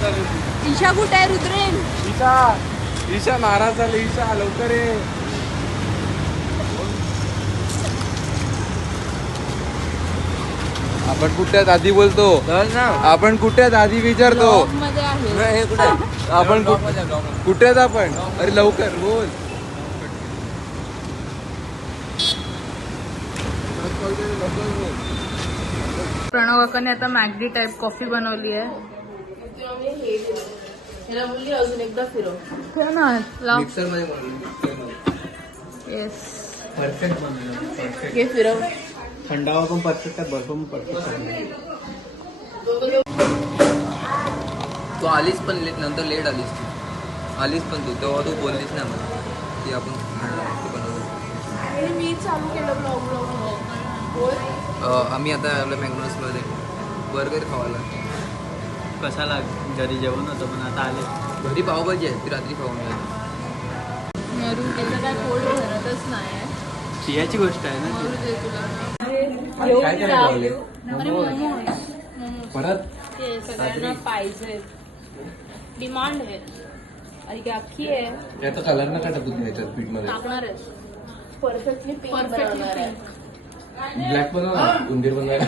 ईशा कुठे आहे रुद्रेन? ईशा नाराज झाले. ईशा लवकर ये. आपण कुठे आहेत आधी बोलतो. आपण कुठे आहेत आधी विचारतो. मध्ये आहे. आपण कुठे आहेत आपण? अरे लवकर बोल. प्रणव काकाने आता मॅगडी टाइप कॉफी बनवली आहे. अजून एकदा फिरव ना. मिक्सर मध्ये येस परफेक्ट घे फिरव. थंडावा पण परफेक्ट आहे. बर्फ पण परफेक्ट आहे. तू आलीस पण लेट. नंतर लेट आलीस पण तू. तेव्हा तू बोललीस ना मला की आपण बनवतो. मी चालू केलं ब्लॉग. आम्ही आता आपल्या मॅकडॉनल्ड्समध्ये बर्गर खावायला. कशाला घरी जेवण होतं पण आता आले. घरी पावभाजी आहे. ती रात्री खाऊन मिळाली. त्याचं काय पोट भरतच नाही. चियाची गोष्ट आहे ना ती. काय काय बनवले? परत सगळ्यांना पाहिजे. डिमांड आहे. आणि की अख्खी आहे. याचा कलर नका टाकू याच्यात पीठ मध्ये. टाकणार आहे. परफेक्टली ब्लॅक बनव ना. उंदीर बनवायला.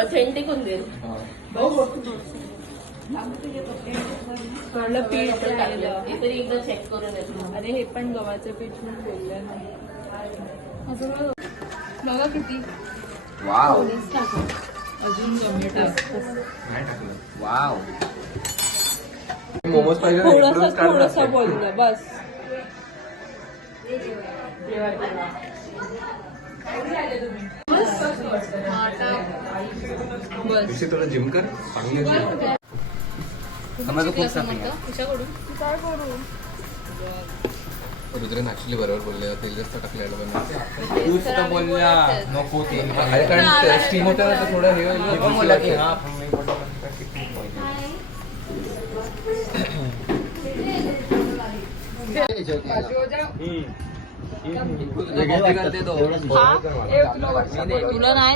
ऑथेंटिक उंदीर. पीठ तरी एकदा चेक करून येतो. अरे हे पण गव्हाचं पीठ म्हणून बोललं नाही. बघा किती. वाव. अजून कमी टाकतो. नाही टाकलं. वाव. मोमोज पाहिजे. थोडंसं बोललं बस. बस थोडं जिम कर. खूप सापडलं. रुद्रेन ऍक्च्युली बरोबर बोलले. तेल जास्त टाकलेलं बनवलं. तूच तर बोलला नको ते. कारण स्टीम होतं ना तर थोडं हे होईल. बोला की हा करते तो. तुला नाही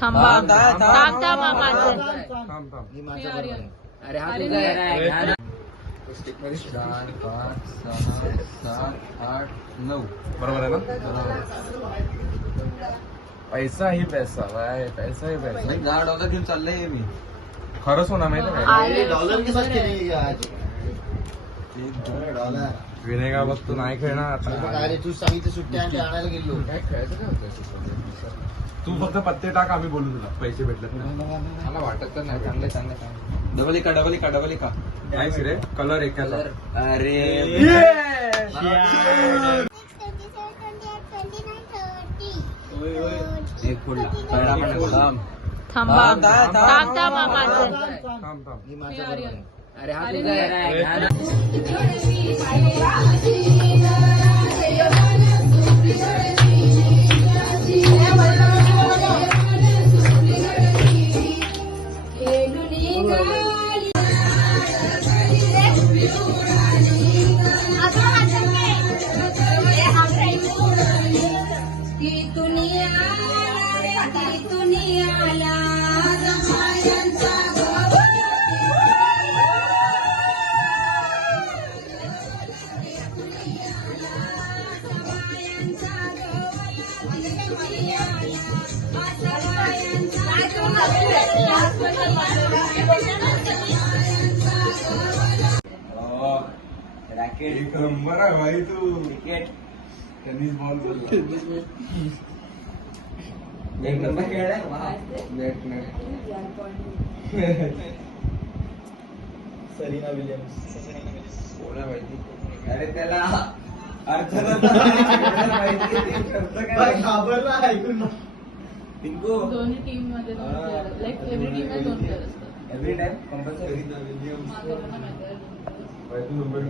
थांबा. अरे हा तुझा आहे. 4, 5, 6, 7, 8, 9 बरोबर आहे ना. पैसा ही पैसा भाई. पैसा ही पैसा. $10 घेऊन चाललंय मी. खरंच होणार माहिती आहे. विनेगा बघ तू नाही खेळणार आता. तू सांगितलं सुट्ट्या आणायला गेलो. काय खेळायचं काय तू फक्त पत्ते टाक. आम्ही बोलू तुला पैसे भेटले. मला वाटत तर नाही. चांगले डबल एका नाही रे. कलर एक अरे एक फोडला. थांबा. अरे हा तुझा आहे. एक नंबर आहे भाई तू. टेनिस बॉल एक नंबर खेळ आहे. Serena Williams. कोणा माहिती. अरे त्याला अर्थ घाबरला ऐकून. दोन्ही टीम मध्ये लाईक एव्हरी टीम मध्ये 2 प्लेयर असतात. Every time compulsory. तू नंबर